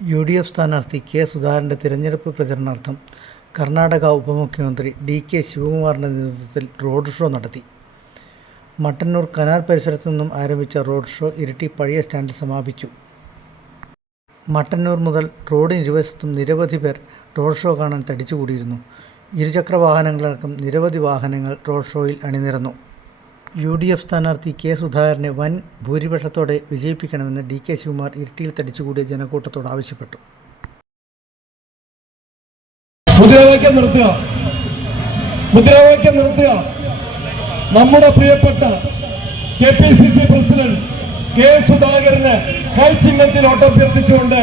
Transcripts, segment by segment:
UDF സ്ഥാനാർത്ഥി K സുധാകരൻ്റെ തിരഞ്ഞെടുപ്പ് പ്രചരണാർത്ഥം കർണാടക ഉപമുഖ്യമന്ത്രി DK ശിവകുമാറിൻ്റെ നേതൃത്വത്തിൽ റോഡ് ഷോ നടത്തി. മട്ടന്നൂർ കനാൽ പരിസരത്തു നിന്നും ആരംഭിച്ച റോഡ് ഷോ ഇരിട്ടി പഴയ സ്റ്റാൻഡിൽ സമാപിച്ചു. മട്ടന്നൂർ മുതൽ റോഡിനിരുവശത്തും നിരവധി പേർ റോഡ് ഷോ കാണാൻ തടിച്ചുകൂടിയിരുന്നു. ഇരുചക്ര വാഹനങ്ങളടക്കം നിരവധി വാഹനങ്ങൾ റോഡ് ഷോയിൽ അണിനിരന്നു. UDF സ്ഥാനാർത്ഥി കെ സുധാകരനെ വൻ ഭൂരിപക്ഷത്തോടെ വിജയിപ്പിക്കണമെന്ന് DK ശിവകുമാർ ഇരിട്ടിയിൽ തടിച്ചുകൂടിയ ജനക്കൂട്ടത്തോട് ആവശ്യപ്പെട്ടു. മുദ്രാവാക്യം നിർത്തുക. നമ്മുടെ പ്രിയപ്പെട്ട KPCC പ്രസിഡന്റ് കെ സുധാകരന് കൈച്ചിഹ്നത്തിൽ വോട്ടഭ്യർത്ഥിച്ചുകൊണ്ട്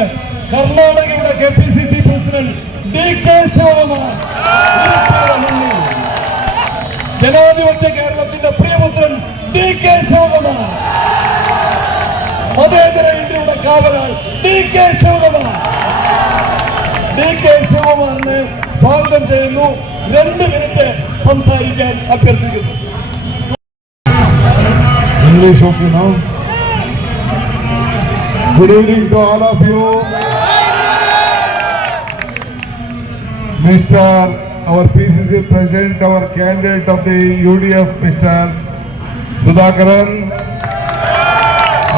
കർണാടകയുടെ KPCC പ്രസിഡന്റ് DK ശിവകുമാർ, ജനാധിപത്യ കേരളത്തിന്റെ പ്രിയപുത്രൻ DK ശിവകുമാർ, മതേതര ഇന്ത്യയുടെ കാവലാൾ DK ശിവകുമാറിനെ സ്വാഗതം ചെയ്യുന്നു. 2 മിനിറ്റ് സംസാരിക്കാൻ അഭ്യർത്ഥിക്കുന്നു. Good evening to all of you. Mr. our PCC President, our candidate of the UDF, Mr. Sudhakaran,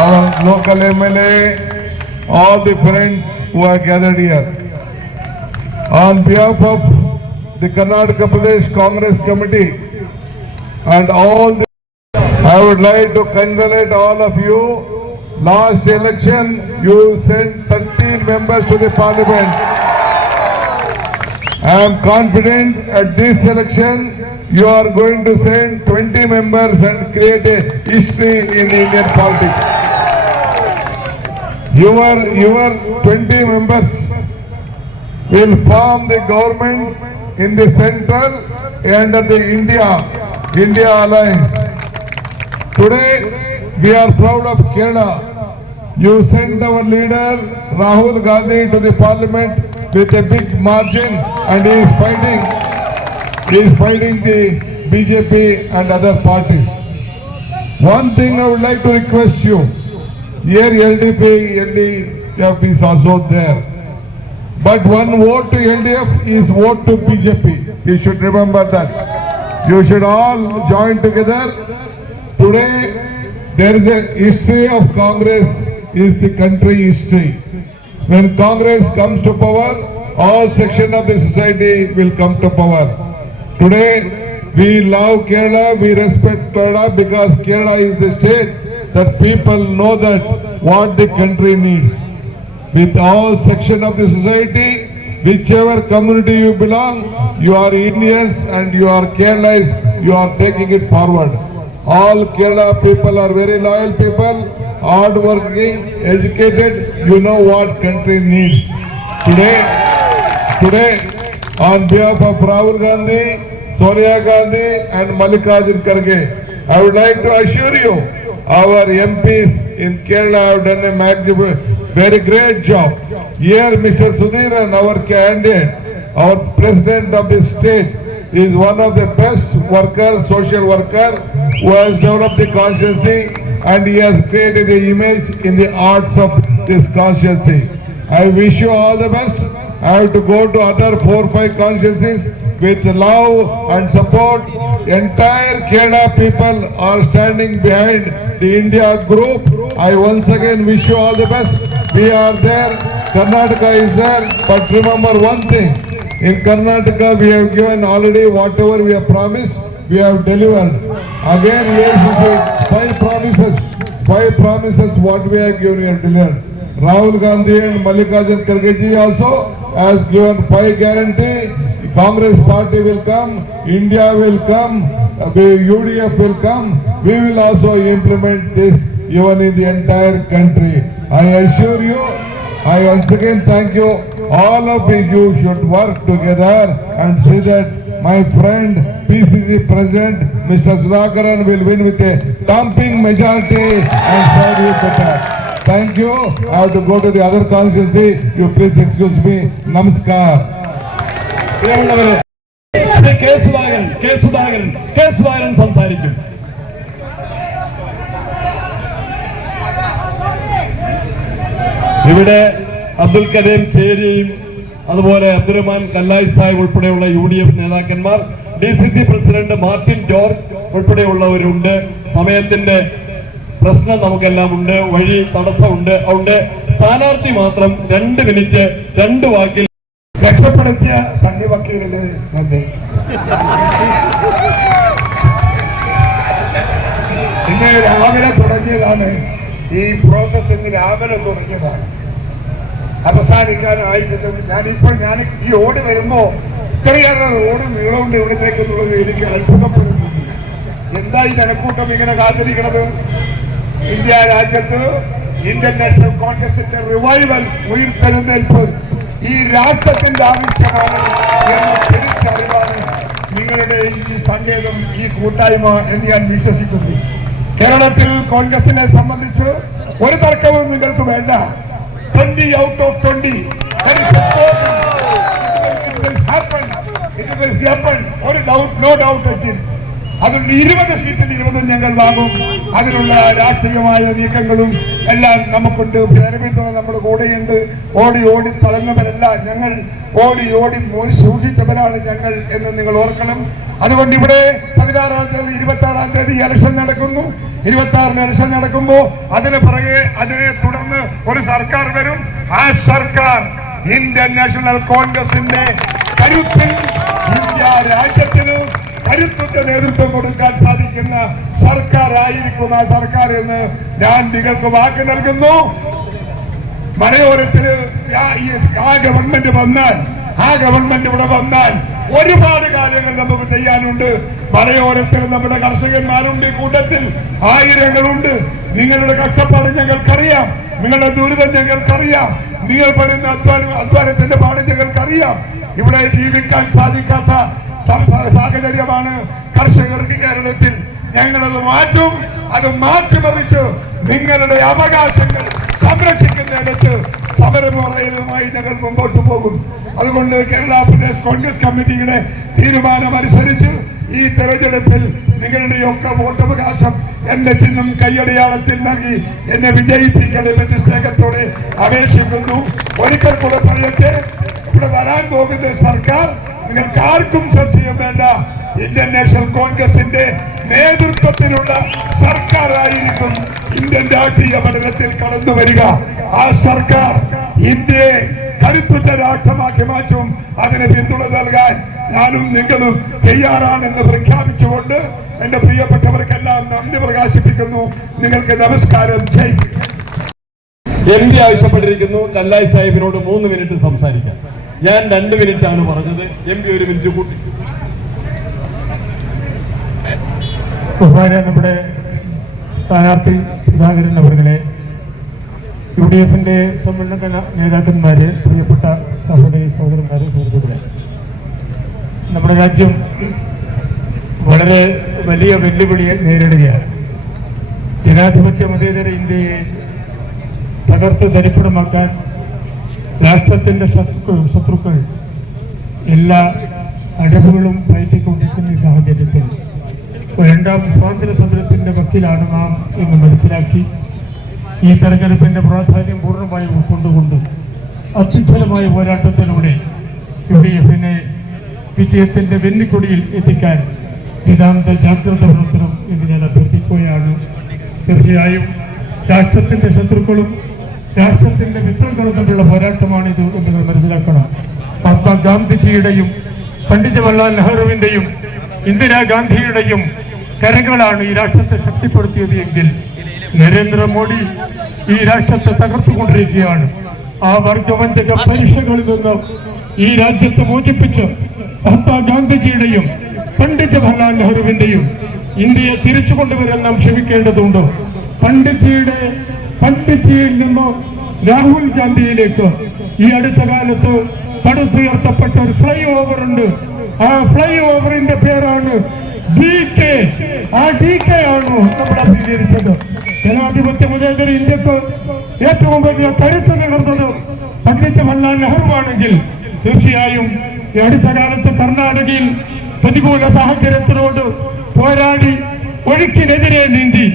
our local MLA, all the friends who are gathered here. On behalf of the Karnataka Pradesh Congress Committee and all the, I would like to congratulate all of you. Last election, you sent 13 members to the parliament. I am confident at this election, you are going to send 20 members and create a history in Indian politics. Your 20 members will form the government in the central under the India alliance. Today, we are proud of Kerala. You sent our leader Rahul Gandhi to the parliament with a big margin, and he is fighting the BJP and other parties. One thing I would like to request you, here LDF is also there, but one vote to LDF is vote to BJP. You should remember that. You should all join together. Today there is a history of Congress, is the country history. When Congress comes to power, all sections of the society will come to power. Today, we love Kerala, we respect Kerala because Kerala is the state that people know that what the country needs. With all sections of the society, whichever community you belong, you are Indians and you are Keralais, you are taking it forward. All Kerala people are very loyal people, hard-working, educated. You know what country needs. Today, on behalf of Rahul Gandhi, Sonia Gandhi and Mallikarjun Kharge, I would like to assure you, our MPs in Kerala have done a very great job. Here, Mr. Sudhiran, our candidate, our president of the state, is one of the best workers, social worker, who has developed the constituency, and he has created an image in the arts of this constituency. I wish you all the best. I have to go to other 4-5 constituencies with love and support. Entire Kerala people are standing behind the India group. I once again wish you all the best. We are there, Karnataka is there, but remember one thing, in Karnataka we have given already whatever we have promised, we have delivered. Again, yes, 5 promises what we have given and delivered. Rahul Gandhi and Mallikarjun Kharge ji also has given 5 guarantee. Congress party will come, India will come, UDF will come. We will also implement this even in the entire country. I assure you, I once again thank you. All of you should work together and see that my friend PCC President Mr. Sudhakaran will win with a thumping majority and serve you better. Thank you. I have to go to the other constituency. You please excuse me. Namaskar. Sudaharan സംസാരിക്കും. ഇവിടെ അബ്ദുൽ കരീം ചേരിയും അതുപോലെ അബ്ദുറഹ്മാൻ കല്ലായി സാഹിബ് ഉൾപ്പെടെയുള്ള UDF നേതാക്കന്മാർ, DCC president Martin George ഉൾപ്പെടെയുള്ളവരുണ്ട്. സമയത്തിന്റെ പ്രശ്നം നമുക്കെല്ലാം ഉണ്ട്, വഴി തടസ്സമുണ്ട്. അതുകൊണ്ട് സ്ഥാനാർത്ഥി മാത്രം 2 മിനിറ്റ് 2 വാക്കിൽ. രക്ഷപ്പെടുത്തിയ സണ്ണി വക്കീലിന് നന്ദി. ഇന്ന് രാവിലെ തുടങ്ങിയതാണ് ഈ പ്രോസസ്, ഇന്ന് രാവിലെ തുടങ്ങിയതാണ്, അവസാനിക്കാനായിട്ട്. ഞാൻ ഈ ഓടി വരുമ്പോ ഇത്രയേറെ റോഡ് നീളമുണ്ട് ഇവിടത്തേക്ക് എന്നുള്ളത് എനിക്ക് അത്ഭുതപ്പെടുന്നു. എന്താ ഈ ജനക്കൂട്ടം ഇങ്ങനെ കാത്തിരിക്കണത്? ഇന്ത്യ രാജ്യത്ത് ഇന്ത്യൻ നാഷണൽ കോൺഗ്രസിന്റെ റിവൈവൽ, ഉയർത്തെഴുന്നേൽപ്പ് ഈ രാഷ്ട്രത്തിന്റെ ആവശ്യമാണ് എന്ന തിരിച്ചറിവാണ് നിങ്ങളുടെ ഈ സങ്കേതം, ഈ കൂട്ടായ്മ എന്ന് ഞാൻ വിശ്വസിക്കുന്നു. കേരളത്തിൽ കോൺഗ്രസിനെ സംബന്ധിച്ച് ഒരു തർക്കവും നിങ്ങൾക്ക് വേണ്ട. 20 out of 20. It will happen. ഒരു doubt, no doubt it is. അതിൽ 20 സീറ്റിൽ 20 ഞങ്ങൾ വാങ്ങും. അതിനുള്ള രാഷ്ട്രീയമായ നീക്കങ്ങളും എല്ലാം നമുക്കുണ്ട്. ജനപിന്തുണ നമ്മുടെ കൂടെയുണ്ട്. ഓടി ഓടി തളർന്നവരല്ല ഞങ്ങൾ, ഓടി ഓടി സൂക്ഷിച്ചവരാണ് ഞങ്ങൾ എന്ന് നിങ്ങൾ ഓർക്കണം. അതുകൊണ്ട് ഇവിടെ 16-ാം തീയതി 26-ാം തീയതി ഇലക്ഷൻ നടക്കുന്നു. 26-ന് ഇലക്ഷൻ നടക്കുമ്പോൾ അതിനെ തുടർന്ന് ഒരു സർക്കാർ വരും. ആ സർക്കാർ ഇന്ത്യൻ നാഷണൽ കോൺഗ്രസിന്റെ കരുത്തിൽ ഇന്ത്യ രാജ്യത്തിന് കരുത്തുറ്റ നേതൃത്വം കൊടുക്കാൻ സാധിക്കുന്ന സർക്കാർ ആയിരിക്കും ആ സർക്കാർ എന്ന് ഞാൻ നിങ്ങൾക്ക് വാക്ക് നൽകുന്നു. മലയോരത്തില് ആ ഗവൺമെന്റ് ഇവിടെ വന്നാൽ ഒരുപാട് കാര്യങ്ങൾ നമുക്ക് ചെയ്യാനുണ്ട്. മലയോരത്തിൽ നമ്മുടെ കർഷകന്മാരുണ്ട്, കൂട്ടത്തിൽ ആയിരങ്ങളുണ്ട്. നിങ്ങളുടെ കഷ്ടപ്പാട് ഞങ്ങൾക്കറിയാം, നിങ്ങളുടെ ദുരിതം ഞങ്ങൾക്കറിയാം, നിങ്ങൾ പടുന്ന അധ്വാനത്തിന്റെ പാട് ഞങ്ങൾക്കറിയാം. ഇവിടെ ജീവിക്കാൻ സാധിക്കാത്ത സാഹചര്യമാണ് കർഷകർക്ക് കേരളത്തിൽ. ഞങ്ങളത് മാറ്റും. അത് മാറ്റിമറിച്ച് നിങ്ങളുടെ അവകാശങ്ങൾ സംരക്ഷിക്കുന്നിടത്ത് സമരമുറയുമായി ഞങ്ങൾ മുമ്പോട്ട് പോകും. അതുകൊണ്ട് കേരള പ്രദേശ് കോൺഗ്രസ് കമ്മിറ്റിയുടെ തീരുമാനമനുസരിച്ച് ഈ തെരഞ്ഞെടുപ്പിൽ നിങ്ങളുടെയൊക്കെ വോട്ടവകാശം എന്റെ ചിഹ്നം കൈയടയാളത്തിൽ നൽകി എന്നെ വിജയിപ്പിക്കണമെന്ന് സ്നേഹത്തോടെ അപേക്ഷിക്കുന്നു. ഒരിക്കൽ കൂടെ പറയട്ടെ, ഇവിടെ വരാൻ പോകുന്ന സർക്കാർ നിങ്ങൾക്ക് ആർക്കും സംശയം വേണ്ട, ഇന്ത്യൻ നാഷണൽ കോൺഗ്രസിന്റെ നേതൃത്വത്തിലുള്ള സർക്കാരായിരിക്കും ഇന്ത്യൻ രാഷ്ട്രീയ മണ്ഡലത്തിൽ കടന്നു വരിക. ആ സർക്കാർ ഇന്ത്യയെ കരുത്തുറ്റ രാഷ്ട്രമാക്കി മാറ്റും. അതിന് പിന്തുണ നൽകാൻ ഞാനും നിങ്ങളും തയ്യാറാണെന്ന് പ്രഖ്യാപിച്ചുകൊണ്ട് എന്റെ പ്രിയപ്പെട്ടവർക്കെല്ലാം നന്ദി പ്രകാശിപ്പിക്കുന്നു. നിങ്ങൾക്ക് നമസ്കാരം. ജയ്. MP ആവശ്യപ്പെട്ടിരിക്കുന്നു കല്ലായി സാഹിബിനോട് 3 മിനിറ്റ് സംസാരിക്കാൻ. ഞാൻ 2 മിനിറ്റാണ് പറഞ്ഞത്. MP 1 മിനിറ്റ് കൂട്ടി. നമ്മുടെ സ്ഥാനാർത്ഥി സുധാകരൻ അവരുടെ UDFന്റെ സമ്മേളന നേതാക്കന്മാര്, പ്രിയപ്പെട്ട സഹോദരി സഹോദരന്മാരെ, സുഹൃത്തുക്കളെ, നമ്മുടെ രാജ്യം വളരെ വലിയ വെല്ലുവിളിയെ നേരിടുകയാണ്. ജനാധിപത്യ മതേതര ഇന്ത്യയെ തകർത്ത് തരിപ്പണമാക്കാൻ രാഷ്ട്രത്തിന്റെ ശത്രുക്കൾ എല്ലാ അടവുകളും പയറ്റിക്കൊണ്ടിരിക്കുന്ന ഈ സാഹചര്യത്തിൽ 2ാം സ്വാതന്ത്ര്യ സമരത്തിന്റെ വക്കിലാണ് നാം എന്ന് മനസ്സിലാക്കി ഈ തെരഞ്ഞെടുപ്പിന്റെ പ്രാധാന്യം പൂർണ്ണമായും ഉൾക്കൊണ്ടുകൊണ്ട് അത്യുജ്വലമായ പോരാട്ടത്തിലൂടെ UDFനെ വിജയത്തിന്റെ വെന്നിക്കൊടിയിൽ എത്തിക്കാൻ നിതാന്ത ജാഗ്രത പുലർത്തണം എന്ന് ഞാൻ അഭ്യർത്ഥിക്കുകയാണ്. തീർച്ചയായും രാഷ്ട്രത്തിന്റെ ശത്രുക്കളും രാഷ്ട്രത്തിന്റെ മിത്രങ്ങളും തമ്മിലുള്ള പോരാട്ടമാണിത് എന്ന് നിങ്ങൾ മനസ്സിലാക്കണം. മഹാത്മാഗാന്ധിജിയുടെയും പണ്ഡിറ്റ് ജവഹർലാൽ നെഹ്റുവിന്റെയും ഇന്ദിരാഗാന്ധിയുടെയും കരങ്ങളാണ് ഈ രാഷ്ട്രത്തെ ശക്തിപ്പെടുത്തിയത് എങ്കിൽ നരേന്ദ്രമോദി ഈ രാഷ്ട്രത്തെ തകർത്തുകൊണ്ടിരിക്കുകയാണ്. ആ വർഗവഞ്ചക പരീക്ഷകളിൽ നിന്ന് ഈ രാജ്യത്തെ മോചിപ്പിച്ച് മഹാത്മാഗാന്ധിജിയുടെയും പണ്ഡിറ്റ് ജവഹർലാൽ നെഹ്റുവിന്റെയും ഇന്ത്യയെ തിരിച്ചു കൊണ്ടുവരാൻ നാം ശ്രമിക്കേണ്ടതുണ്ട്. പണ്ഡിറ്റ്ജിയിൽ നിന്ന് രാഹുൽ ഗാന്ധിയിലേക്ക് ഈ അടുത്ത കാലത്ത് പടുത്തുയർത്തപ്പെട്ട ഒരു ഫ്ലൈ ഓവർ ഉണ്ട്. ആ ഫ്ലൈ ഓവറിന്റെ പേരാണ് DK. ആ DK ആണ് നമ്മൾ അംഗീകരിച്ചത്. ജനാധിപത്യ മതേതര ഇന്ത്യക്ക് ഏറ്റവും വലിയ കരുത്ത് നികർന്നത് പണ്ഡിറ്റ് ജവഹർലാൽ നെഹ്റുവാണെങ്കിൽ തീർച്ചയായും ഈ അടുത്ത കാലത്ത് കർണാടകയിൽ പ്രതികൂല സാഹചര്യത്തിനോട് പോരാടി ഒഴുക്കിനെതിരെ നീന്തി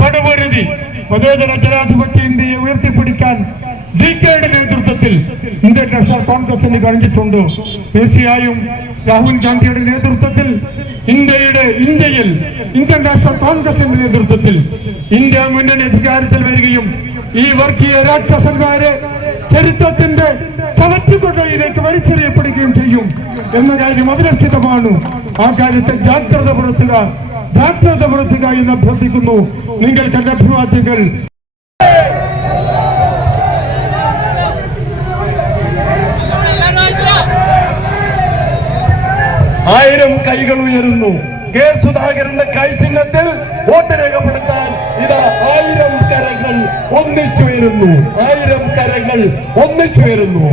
പടപൊരുതി മതേതര ജനാധിപത്യ ഇന്ത്യയെ ഉയർത്തിപ്പിടിക്കാൻ DKയുടെ നേതൃത്വത്തിൽ നേതൃത്വത്തിൽ ഇന്ത്യൻ നാഷണൽ കോൺഗ്രസിന് കഴിഞ്ഞിട്ടുണ്ട്. തീർച്ചയായും രാഹുൽ ഗാന്ധിയുടെ നേതൃത്വത്തിൽ ഇന്ത്യയിൽ ഇന്ത്യൻ നാഷണൽ കോൺഗ്രസിന്റെ നേതൃത്വത്തിൽ ഇന്ത്യ മുന്നണി അധികാരത്തിൽ വരികയും ഈ വർഗീയ രാക്ഷസന്മാരെ ചരിത്രത്തിന്റെ ചവറ്റുകൊണ്ടയിലേക്ക് വലിച്ചെറിയപ്പെടുകയും ചെയ്യും എന്ന കാര്യം അവിലംഘിതമാണ്. ആ കാര്യത്തിൽ ജാഗ്രത പുലർത്തുക എന്ന് അഭ്യർത്ഥിക്കുന്നു. നിങ്ങൾക്ക് എന്റെ അഭിവാദ്യങ്ങൾ. ആയിരം കൈകൾ ഉയരുന്നു. കെ സുധാകരന്റെ കൈ ചിഹ്നത്തിൽ വോട്ട് രേഖപ്പെടുത്താൻ ഇതാ 1000 കരങ്ങൾ ഒന്നിച്ചുയരുന്നു. 1000 കരങ്ങൾ ഒന്നിച്ചുയരുന്നു.